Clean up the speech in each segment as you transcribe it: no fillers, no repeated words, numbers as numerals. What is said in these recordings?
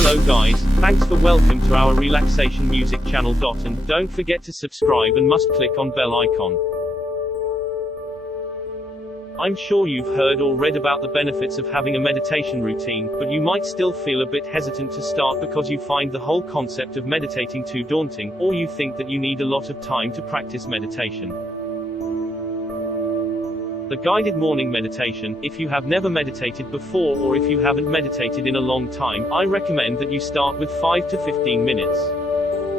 Hello guys, thanks for welcome to our relaxation music channel. And don't forget to subscribe and must click on bell icon. I'm sure you've heard or read about the benefits of having a meditation routine, but you might still feel a bit hesitant to start because you find the whole concept of meditating too daunting, or you think that you need a lot of time to practice meditation. The guided morning meditation, if you have never meditated before or if you haven't meditated in a long time, I recommend that you start with 5 to 15 minutes.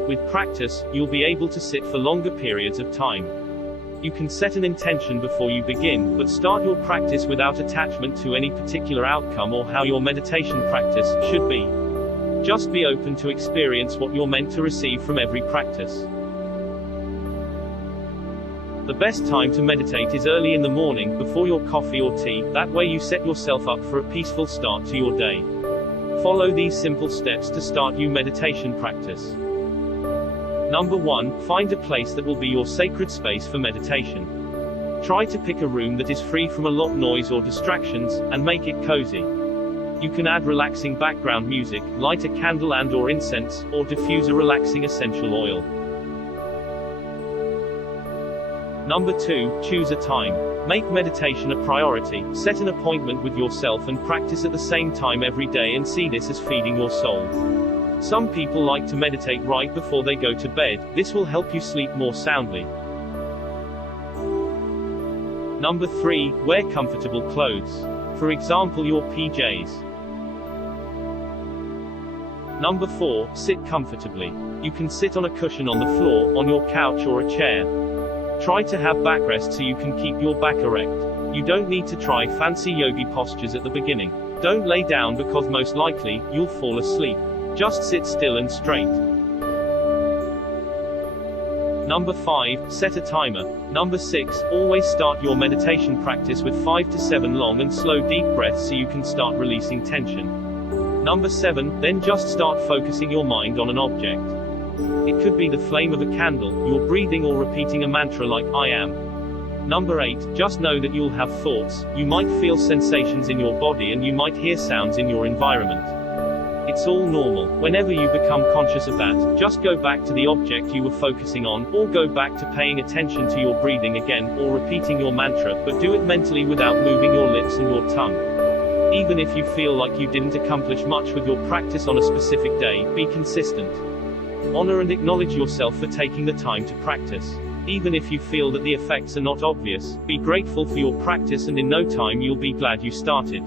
With practice, you'll be able to sit for longer periods of time. You can set an intention before you begin, but start your practice without attachment to any particular outcome or how your meditation practice should be. Just be open to experience what you're meant to receive from every practice. The best time to meditate is early in the morning, before your coffee or tea, that way you set yourself up for a peaceful start to your day. Follow these simple steps to start your meditation practice. Number 1, find a place that will be your sacred space for meditation. Try to pick a room that is free from a lot of noise or distractions, and make it cozy. You can add relaxing background music, light a candle and/or incense, or diffuse a relaxing essential oil. Number 2, choose a time. Make meditation a priority, set an appointment with yourself and practice at the same time every day and see this as feeding your soul. Some people like to meditate right before they go to bed. This will help you sleep more soundly. Number 3, wear comfortable clothes. For example, your PJs. Number 4, sit comfortably. You can sit on a cushion on the floor, on your couch or a chair. Try to have backrest so you can keep your back erect. You don't need to try fancy yogi postures at the beginning. Don't lay down because most likely, you'll fall asleep. Just sit still and straight. Number 5, set a timer. Number 6, always start your meditation practice with 5 to 7 long and slow deep breaths so you can start releasing tension. Number 7, then just start focusing your mind on an object. It could be the flame of a candle, your breathing, or repeating a mantra like, I am. Number 8, just know that you'll have thoughts, you might feel sensations in your body and you might hear sounds in your environment. It's all normal. Whenever you become conscious of that, just go back to the object you were focusing on, or go back to paying attention to your breathing again, or repeating your mantra, but do it mentally without moving your lips and your tongue. Even if you feel like you didn't accomplish much with your practice on a specific day, be consistent. Honor and acknowledge yourself for taking the time to practice. Even if you feel that the effects are not obvious, be grateful for your practice and in no time you'll be glad you started.